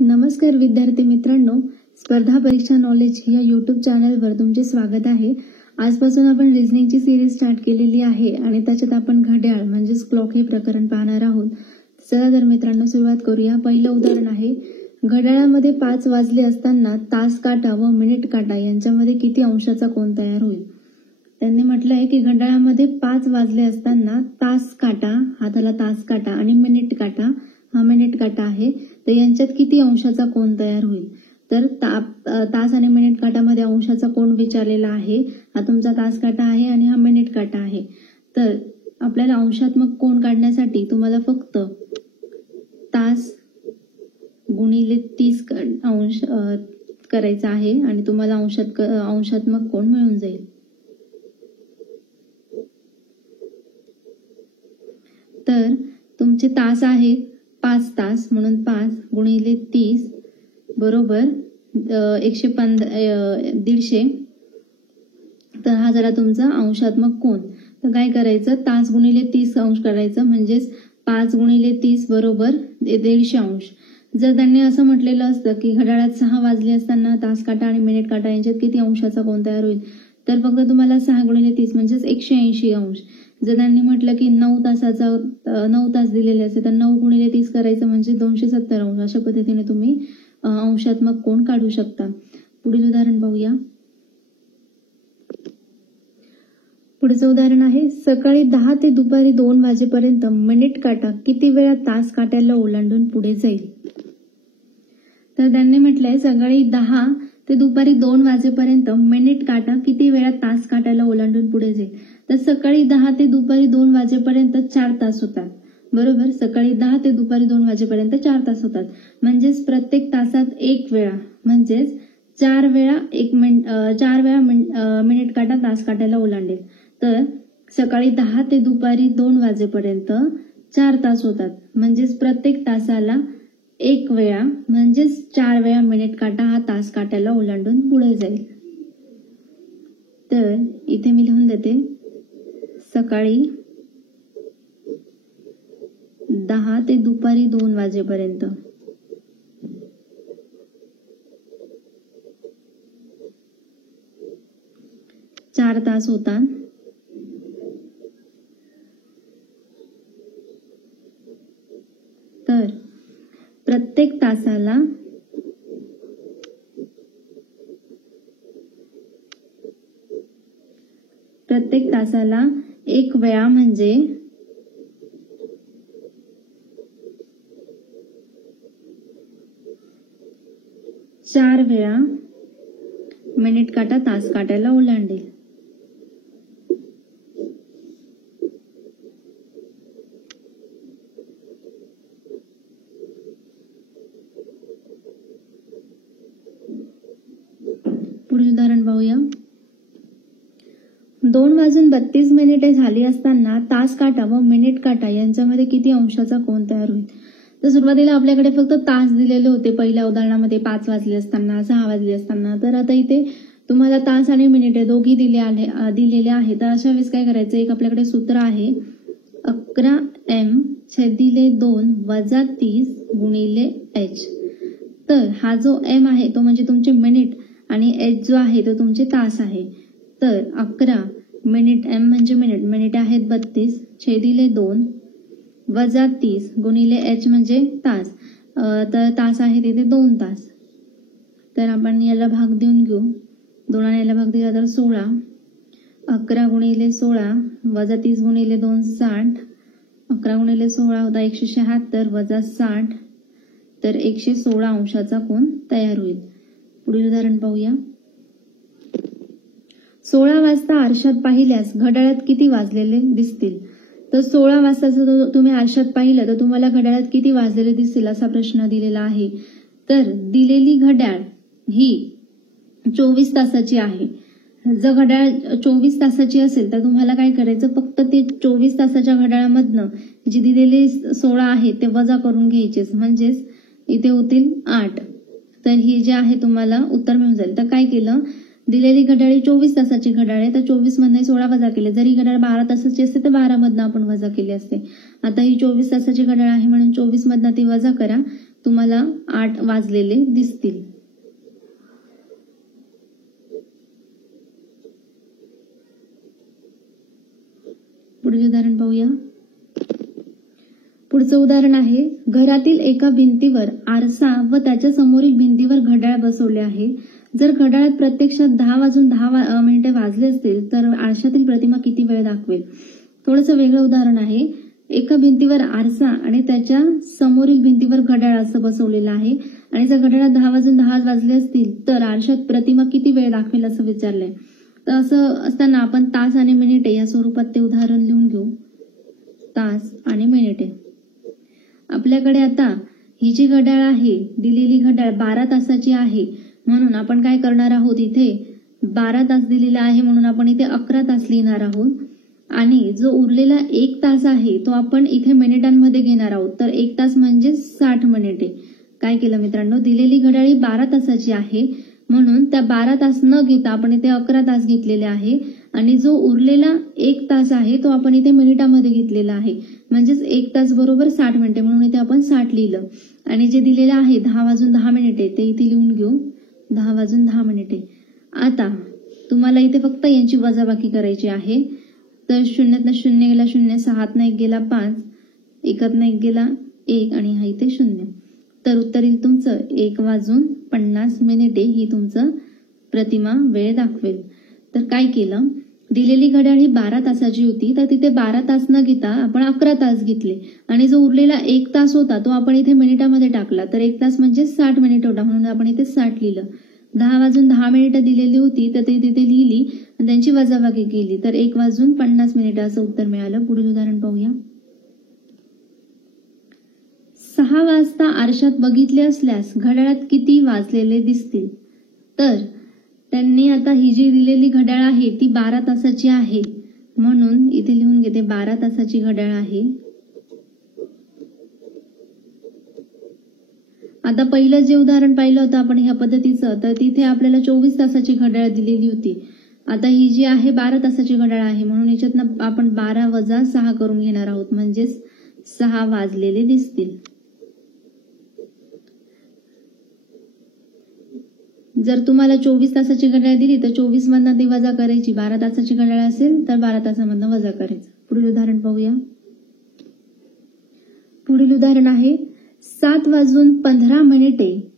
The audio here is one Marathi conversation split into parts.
नमस्कार विद्यार्थी मित्रांनो, स्पर्धा परीक्षा नॉलेज या यूट्यूब चॅनलवर तुमचे स्वागत आहे। आजपासून आपण रिझनिंगची सिरीज स्टार्ट केलेली आहे आणि त्याच्यात आपण घड्याळ म्हणजेच क्लॉक हे प्रकरण पाहणार आहोत। चला तर मित्रांनो सुरुवात करूया। पहिलं उदाहरण आहे, घड्याळामध्ये 5 वाजले असताना तास काटा व मिनिट काटा यांच्यामध्ये किती अंशाचा कोन तयार होईल। त्यांनी म्हटलं आहे की घड्याळामध्ये 5 वाजले असताना तास काटा, हाताला तास काटा आणि मिनिट काटा, हा मिनिट काटा आहे, तर यांच्यात किती अंशाचा कोन तयार होईल। तर तास आणि मिनिट काटामध्ये अंशाचा कोन विचारलेला आहे। हा तुमचा तास काटा आहे आणि हा मिनिट काटा आहे। तर आपल्याला अंशात्मक कोन काढण्यासाठी तुम्हाला फक्त तास गुणिले 30 अंश करायचा आहे आणि तुम्हाला अंशात्मक कोन मिळून जाईल। तर तुमचे तास आहेत 5 तास, म्हणून 5 गुणिले 30 बरोबर 150। तर हा झाला तुमचा अंशात्मक कोन। तर काय करायचं, तास गुणिले 30 अंश करायचं, म्हणजेच 5 गुणिले 30 बरोबर 150 अंश। जर त्यांनी असं म्हटलेलं असतं की घड्याळात 6 वाजले असताना तास काटा आणि मिनिट काटा यांच्यात किती अंशाचा कोन तयार होईल, तर फक्त तुम्हाला 6 गुणिले 30 म्हणजेच 180 अंश। जर त्यांनी म्हटलं की 9 तास दिलेले असते तर 9 गुणिले 30 करायचं म्हणजे 270 अंश। अशा पद्धतीने तुम्ही अंशात्मक कोन काढू शकता। पुढील उदाहरण पाहूया। पुढचं उदाहरण आहे, सकाळी 10 ते दुपारी 2 वाजेपर्यंत मिनिट काटा किती वेळा तास काट्याला ओलांडून पुढे जाईल। तर त्यांनी म्हटलंय सकाळी 10 ते दुपारी 2 वाजेपर्यंत मिनिट काटा किती वेळा तास काट्याला ओलांडून पुढे जाईल। तर सकाळी 10 ते दुपारी 2 वाजेपर्यंत 4 तास होतात, बरोबर। सकाळी 10 ते दुपारी 2 वाजेपर्यंत 4 तास होतात, म्हणजेच प्रत्येक तासात 1 वेळा, म्हणजेच 4 वेळा मिनिट काटा तास काट्याला ओलांडेल। तर सकाळी 10 ते दुपारी 2 वाजेपर्यंत 4 तास होतात, म्हणजेच प्रत्येक तासाला 1 वेळा, म्हणजेच 4 वेळा मिनिट काटा हा तास काट्याला ओलांडून पुढे जाईल। तर इथे मी लिहून देते, सकाळी 10 ते दुपारी 2 वाजेपर्यंत 4 तास होतात, तर प्रत्येक तासाला 1 वेळा म्हणजे 4 वेळा मिनिट काटा तास काट्याला ओलांडेल। पुढील उदाहरण पाहूया। 2:32 झाली असताना तास काटा व मिनिट काटा यांच्यामध्ये किती अंशाचा कोन तयार होईल। तर सुरुवातीला आपल्याकडे फक्त तास दिलेले होते, पहिल्या उदाहरणामध्ये 5 वाजले असताना, 6 वाजले असताना। तर आता इथे तुम्हाला तास आणि मिनिट दोघी दिलेले आहे। तर अशा वेळेस काय करायचं, एक आपल्याकडे सूत्र आहे 11m/2 - 30 गुणिले h। तर हा जो m आहे तो म्हणजे तुमचे मिनिट आणि h जो आहे तो तुमचे तास आहे। तर 11 मिनिट, m म्हणजे मिनिट आहेत 32 छेदिले 2 वजा 30 गुणिले h म्हणजे तास, तर तास आहे तिथे 2 तास। तर आपण याला भाग देऊन घेऊ, 2 आणि याला भाग दिला तर 16, 11 गुणिले 16 वजा 30 गुणिले 2 60, 11 गुणिले 16 होता 176 वजा 60, तर 116 अंशाचा कोन तयार होईल। पुढील उदाहरण पाहूया। 16 वाजता आरशात पाहिल्यास घड्याळात किती वाजलेले दिसतील। तर 16 वाजता जर तुम्ही आरशात पाहिलं तर तुम्हाला घड्याळात किती वाजलेले दिसतील असा प्रश्न दिलेला आहे। तर दिलेली घड्याळ ही 24 तासाची आहे। जर घड्याळ 24 तासाची असेल तर तुम्हाला काय करायचं, फक्त ते 24 तासाच्या घड्याळामधनं जी दिलेली 16 आहे ते वजा करून घ्यायचेच, म्हणजेच इथे होतील 8। तर ही जे आहे तुम्हाला उत्तर मिळून जाईल। तर काय केलं, दिलेली घड्याळ 24 तासाची घड्याळ आहे, तर 24 मधनं 16 वजा केले। जरी घड्याळ 12 तासाची असते तर 12 मधनं आपण वजा केले असते। आता ही 24 तासाची घड्याळ आहे म्हणून 24 मधनं ती वजा करा, तुम्हाला 8 वाजलेले दिसतील. पुढील उदाहरण पाहूया. पुढचं उदाहरण आहे, घरातील एका भिंतीवर आरसा व त्याच्या समोरील भिंतीवर घड्याळ बसवले आहे. जर घड्याळात प्रत्यक्षात 10:10 वाजले असतील तर आरशातील प्रतिमा किती वेळ दाखवेल. थोडंसं वेगळं उदाहरण आहे. एका भिंतीवर आरसा आणि त्याच्या समोरील भिंतीवर घड्याळ असं बसवलेलं आहे आणि जर घड्याळात 10:10 वाजले असतील तर आरशात प्रतिमा किती वेळ दाखवेल असं विचारलंय. तर असं असताना आपण तास आणि मिनिटे या स्वरूपात ते उदाहरण लिहून घेऊ. तास आणि मिनिटे. आपल्याकडे आता ही जी घड्याळ आहे, दिलेली घड्याळ 12 तासाची आहे, म्हणून आपण काय करणार आहोत, इथे 12 तास दिलेला आहे म्हणून आपण इथे 11 तास लिहिणार आहोत आणि जो उरलेला 1 तास आहे तो आपण इथे मिनिटांमध्ये घेणार आहोत. तर 1 तास म्हणजे 60 मिनिटे. काय केलं मित्रांनो, दिलेली घड्याळ 12 तासाची आहे म्हणून त्या 12 तास न घेता आपण इथे 11 तास घेतलेले आहे आणि जो उरलेला 1 तास आहे तो आपण इथे मिनिटांमध्ये घेतलेला आहे. म्हणजेच 1 तास बरोबर 60 मिनिटे म्हणून इथे आपण 60 लिहिलं आणि जे दिलेलं आहे 10:10 ते इथे लिहून घेऊ. 10:10. आता तुम्हाला इथे फक्त यांची वजाबाकी करायची आहे. तर 0 0 गेला 0, 6 1 गेला 5, 1 1 गेला 1 आणि हा इथे 0. तर उत्तर येईल तुमचं 1:50 ही तुमचं प्रतिमा वेळ दाखवेल. तर काय केलं, दिलेली घड्याळ ही 12 तासाची होती तर तिथे 12 तास न घेता आपण 11 तास घेतले आणि जो उरलेला 1 तास होता तो आपण इथे मिनिटामध्ये टाकला. तर 1 तास म्हणजे 60 मिनिट होता म्हणून आपण इथे 60 लिहिलं. 10:10 दिलेली होती तर ते तिथे लिहिली आणि त्यांची वजाबाकी केली. तर 1:50 असं उत्तर मिळालं. पुढील उदाहरण पाहूया. 6 वाजता आरशात बघितले असल्यास घड्याळात किती वाजलेले दिसतील. तर त्यांनी आता ही जी दिलेली घड्याळ आहे ती 12 तासाची आहे म्हणून इथे लिहून घेते 12 तासाची घड्याळ आहे. आता पहिलं जे उदाहरण पाहिलं होतं आपण ह्या पद्धतीचं तर तिथे आपल्याला 24 तासाची घड्याळ दिलेली होती. आता ही जी आहे 12 तासाची घड्याळ आहे म्हणून याच्यातनं आपण 12 वजा 6 करून घेणार आहोत म्हणजेच 6 वाजलेले दिसतील. जर तुम्हाला 24 तासाची घड्याळ दिली तर 24 मधनं ती वजा करायची. 12 तासाची घड्याळ असेल तर 12 तासामधनं वजा करायचं. पुढील उदाहरण पाहूया. पुढील उदाहरण आहे, 7:15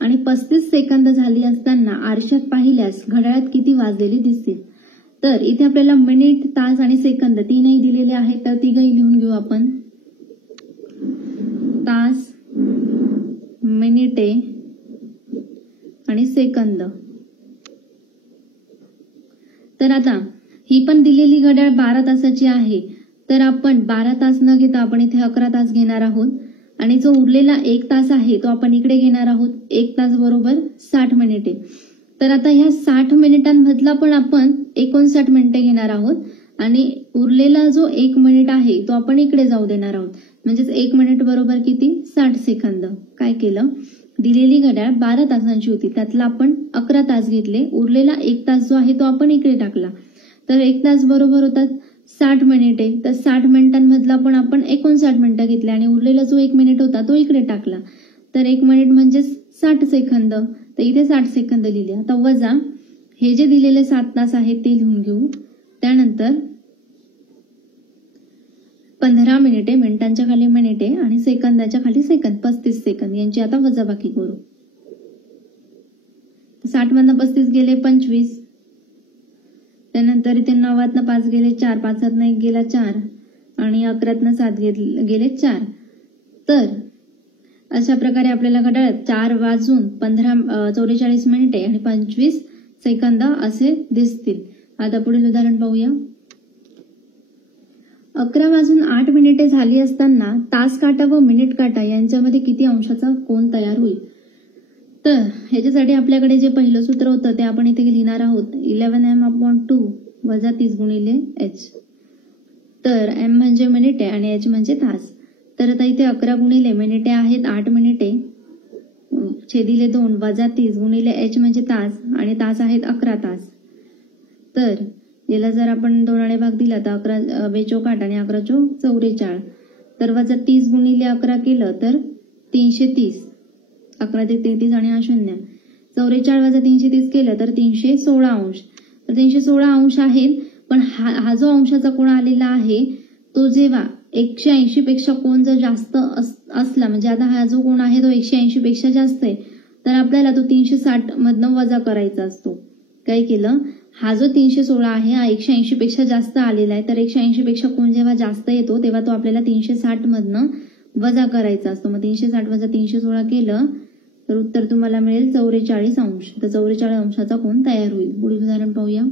आणि 35 सेकंद झाली असताना आरशात पाहिल्यास घड्याळात किती वाजलेली दिसतील. तर इथे आपल्याला मिनिट, तास आणि सेकंद तीनही दिलेले आहेत तर तिघही लिहून घेऊ आपण. तास, मिनिटे आणि सेकंद. तर आता ही पण दिलेली घड्याळ 12 तासाची आहे तर आपण 12 तास न घेता आपण इथे 11 तास घेणार आहोत आणि जो उरलेला 1 तास आहे तो आपण इकडे घेणार आहोत. 1 तास बरोबर 60 मिनिटे. तर आता ह्या 60 मिनिटांमधला पण आपण 59 मिनिटे घेणार आहोत आणि उरलेला जो 1 मिनिट आहे तो आपण इकडे जाऊ देणार आहोत. म्हणजेच 1 मिनिट बरोबर किती, 60 सेकंद. काय केलं, दिलेली घड्याळ 12 तासांची होती त्यातला आपण 11 तास घेतले. उरलेला 1 तास जो आहे तो आपण इकडे टाकला. तर 1 तास बरोबर होतात 60 मिनिटे. तर 60 मिनिटांमधला पण आपण 59 मिनिटं घेतले आणि उरलेला जो 1 मिनिट होता तो इकडे टाकला. तर 1 मिनिट म्हणजे 60 सेकंद. तर इथे 60 सेकंद लिहिले. आता वजा हे जे दिलेले 7 तास आहेत ते लिहून घेऊ. त्यानंतर 15 मिनिटे, मिनिटांच्या खाली मिनिटे आणि सेकंदाच्या खाली सेकंद, 35 सेकंद यांची आता वजाबाकी करू. 60 मधनं 35 गेले 25. त्यानंतर इथे 9 5 गेले 4, 5 1 गेला 4 आणि 11 7 गेले 4. तर अशा प्रकारे आपल्याला घड्याळात 4:44 मिनिटे आणि 25 सेकंद असे दिसतील. आता पुढील उदाहरण पाहूया. 11:08 झाली असताना तास काटा व मिनिट काटा यांच्यामध्ये किती अंशाचा कोन तयार होईल. तर ह्याच्यासाठी आपल्याकडे जे पहिलं सूत्र होतं ते आपण इथे लिहिणार आहोत. 11m/2 वजा 30 गुणिले h. तर m म्हणजे मिनिटे आणि h म्हणजे तास. तर आता इथे 11 गुणिले मिनिटे आहेत 8 मिनिटे छेदिले 2 वजा 30 गुणिले h म्हणजे तास आणि तास आहेत 11 तास. तर याला जर आपण 2 ने भाग दिला तर 11 बेचोक 8 आणि 11 चोक 44. तर वजा 30 गुणिले 11 केलं तर 330 11 ते 33 आणि हा 0. 44 वजा 330 केलं तर 316 अंश. तर 316 अंश आहेत, पण हा जो अंशाचा कोन आलेला आहे तो जेव्हा 180 पेक्षा कोन जर जास्त असला, म्हणजे आता हा जो कोन आहे तो 180 पेक्षा जास्त आहे, तर आपल्याला तो 360 मधनं वजा करायचा असतो. काय केलं, हा जो 316 आहे हा 180 पेक्षा जास्त आलेला आहे, तर 180 पेक्षा कोन जेव्हा जास्त येतो तेव्हा तो आपल्याला 360 मधनं वजा करायचा असतो. मग 360 वजा 316 केलं तर उत्तर तुम्हाला मिळेल 44 अंश. तर 44 अंशाचा कोन तयार होईल. पुढील उदाहरण पाहूया.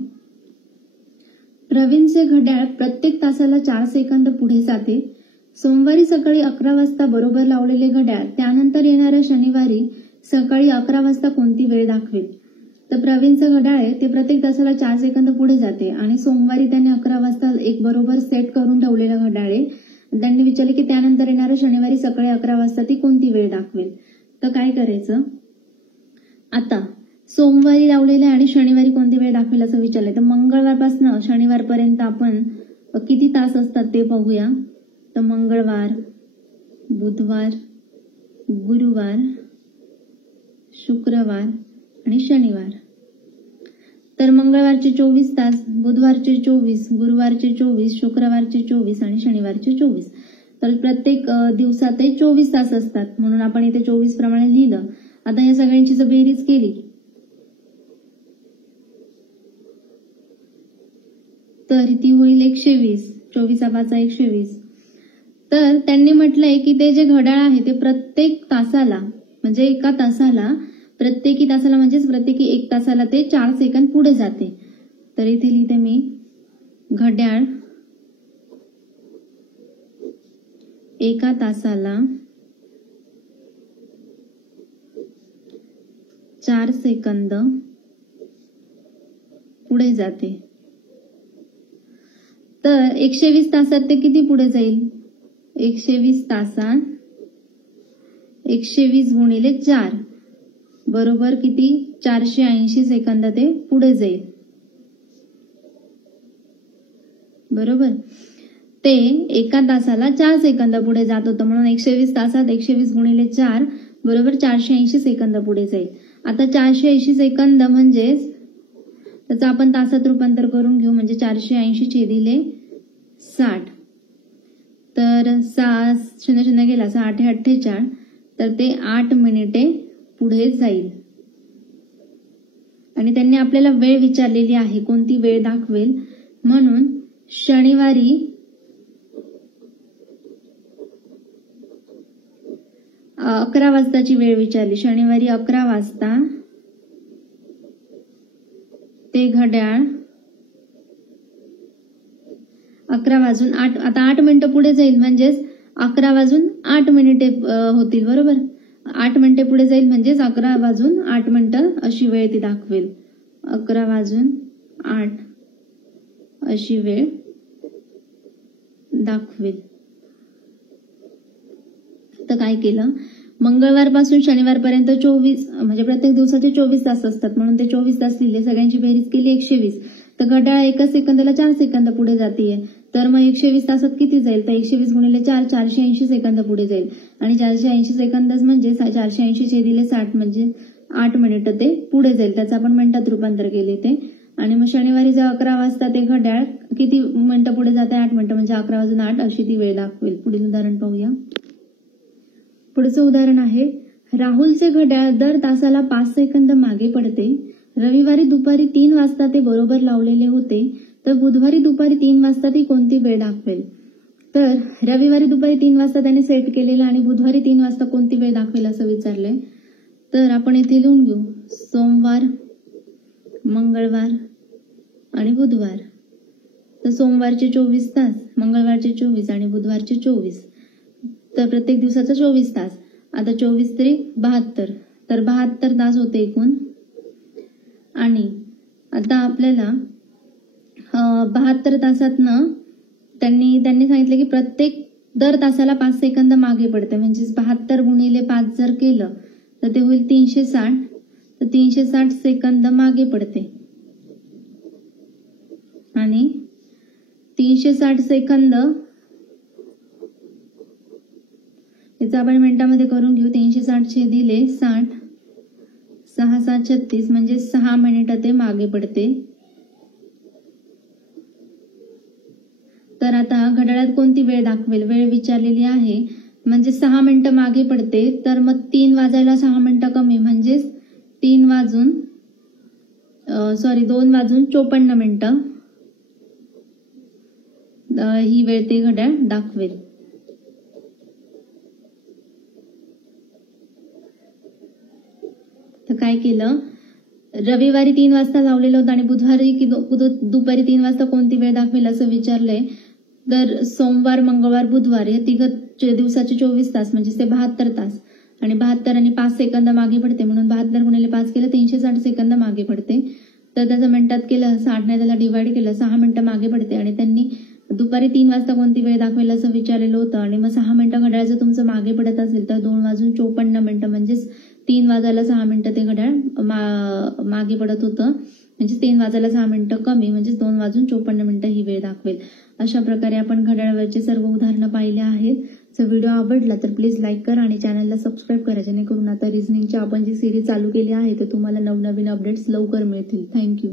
प्रवीणचे घड्याळ प्रत्येक तासाला 4 सेकंद पुढे जाते. सोमवारी सकाळी 11 वाजता बरोबर लावलेले घड्याळ त्यानंतर येणाऱ्या शनिवारी सकाळी 11 वाजता कोणती वेळ दाखवेल. तर प्रवीणचं घड्याळ आहे ते प्रत्येक तासाला 4 सेकंद पुढे जाते आणि सोमवारी त्याने 11 वाजता एक बरोबर सेट करून ठेवलेलं घड्याळ आहे. त्यांनी विचारले की त्यानंतर येणाऱ्या शनिवारी सकाळी 11 वाजता ती कोणती वेळ दाखवेल. तर काय करायचं, आता सोमवारी लावलेले आणि शनिवारी कोणती वेळ दाखवेल असं विचारलंय. तर मंगळवारपासून शनिवारपर्यंत आपण किती तास असतात ते पाहूया. तर मंगळवार, बुधवार, गुरुवार, शुक्रवार आणि शनिवार. तर मंगळवारचे 24 तास, बुधवारचे 24, गुरुवारचे 24, शुक्रवारचे 24 आणि शनिवारचे 24. तर प्रत्येक दिवसात 24 तास असतात, म्हणून आपण इथे 24 प्रमाणे लिहिलं. आता या सगळ्यांची जर बेरीज केली तर ती होईल 120. 24 120. तर त्यांनी म्हटलंय की ते जे घड्याळ आहे ते प्रत्येक तासाला, म्हणजे एका तासाला, प्रत्येकी तासाला म्हणजेच प्रत्येकी 1 तासाला ते 4 सेकंद पुढे जाते. तर इथे लिहिते मी, घड्याळ एका तासाला 4 सेकंद पुढे जाते. तर 120 तासात ते किती पुढे जाईल. 120 तासात 120 गुणिले 4 बरोबर किती, 480 सेकंद ते पुढे जाईल. बरोबर, ते एका तासाला 4 सेकंद पुढे जात होतं, म्हणून 120 तासात 120 गुणिले 4 बरोबर 480 सेकंद पुढे जाईल. आता 480 सेकंद म्हणजेच त्याचं आपण तासात रूपांतर करून घेऊ, म्हणजे 480 छेदिले 60. तर 0 गेला, 6 48, तर ते 8 मिनिटे पुढे जाईल. आणि त्यांनी आपल्याला वेळ विचारलेली आहे, कोणती वेळ दाखवेल, म्हणून शनिवारी 11 वाजताची वेळ विचारली. शनिवारी 11 वाजता ते घड्याळ 11 वाजून 8, आता 8 मिनिटं पुढे जाईल, म्हणजेच 11 वाजून 8 मिनिटे होतील. बरोबर, 8 मिनिटे पुढे जाईल म्हणजेच 11 वाजून 8 मिनिटं अशी वेळ ती दाखवेल. 11 वाजून 8 अशी वेळ दाखवेल. तर काय केलं, मंगळवारपासून शनिवारपर्यंत 24, म्हणजे प्रत्येक दिवसाचे 24 तास असतात, म्हणून ते 24 तास लिहिले. सगळ्यांची बेरीज केली 120. तर घड्याळ एका सेकंदाला 4 सेकंद पुढे जाते, तर मग 120 तासात किती जाईल, तर 120 गुणिले 4 480 सेकंद पुढे जाईल. आणि 480 सेकंद म्हणजे 480 छेदिले 60 म्हणजे 8 मिनिटं ते पुढे जाईल. त्याचं आपण मिनिटात रूपांतर केले ते. आणि मग शनिवारी जर 11 वाजता ते घड्याळ किती मिनिटं पुढे जाते, 8 मिनिटं, म्हणजे 11 वाजून 8 अशी ती वेळ दाखवेल. पुढील उदाहरण पाहूया. पुढचं उदाहरण आहे, राहुलचे घड्याळ दर तासाला 5 सेकंद मागे पडते. रविवारी दुपारी 3 वाजता ते बरोबर लावलेले होते, तर बुधवारी दुपारी 3 वाजता ती कोणती वेळ दाखवेल. तर रविवारी दुपारी 3 वाजता त्याने सेट केलेला आणि बुधवारी 3 वाजता कोणती वेळ दाखवेल असं विचारलंय. तर आपण इथे लिहून घेऊ, सोमवार, मंगळवार आणि बुधवार. तर सोमवारचे 24 तास, मंगळवारचे 24 आणि बुधवारचे 24. तर प्रत्येक दिवसाचा 24 तास. आता 24 × 72, तर 72 तास होते एकूण. आणि आता आपल्याला 72 तासातनं त्यांनी सांगितलं की प्रत्येक दर तासाला 5 सेकंद मागे पडते, म्हणजे 72 गुणिले 5 जर केलं तर ते होईल 360. तर 360 सेकंद मागे पडते. आणि 360 सेकंद याचं आपण मिनिटामध्ये करून घेऊ. 360 दिले 60, 6 7 36 म्हणजे 6 मिनिटं ते मागे पडते. तर आता घड्याळात कोणती वेळ दाखवेल, वेळ विचारलेली आहे. म्हणजे 6 मिनिटं मागे पडते, तर मग 3 वाजायला 6 मिनिटं कमी म्हणजेच 2 वाजून 54 मिनिटं ही वेळ ते घड्याळ दाखवेल. तर काय केलं, रविवारी 3 वाजता लावलेलं होतं आणि बुधवारी की दुपारी 3 वाजता कोणती वेळ दाखवेल असं विचारलंय. तर सोमवार, मंगळवार, बुधवार या तिघ दिवसाचे 24 तास म्हणजे ते 72 तास आणि 72 आणि 5 सेकंद मागे पडते, म्हणून 72 गुणिले 5 केलं 360 सेकंद मागे पडते. तर त्याचं मिनिटात केलं 60 ने त्याला डिवाइड केलं 6 मिनिटं मागे पडते आणि त्यांनी दुपारी 3 वाजता कोणती वेळ दाखवेल असं विचारलेलं होतं. आणि मग 6 मिनिटं घड्याळ जर तुमचं मागे पडत असेल तर 2 वाजून 54 मिनिटं म्हणजेच 3 वाजायला 6 मिनिटं ते घड्याळ मागे पडत होतं. म्हणजे 3 वाजायला 6 मिनिटं कमी म्हणजेच 2 वाजून 54 मिनिटं ही वेळ दाखवेल. अशा प्रकारे आपण घड्याळावरचे सर्व उदाहरणं पाहिले आहेत. जर व्हिडिओ आवडला तर प्लीज लाईक करा आणि चॅनलला सबस्क्राईब करा, जेणेकरून आता रिझनिंगची आपण जी सिरीज चालू केली आहे तर तुम्हाला नवनवीन अपडेट्स लवकर मिळतील. थँक्यू.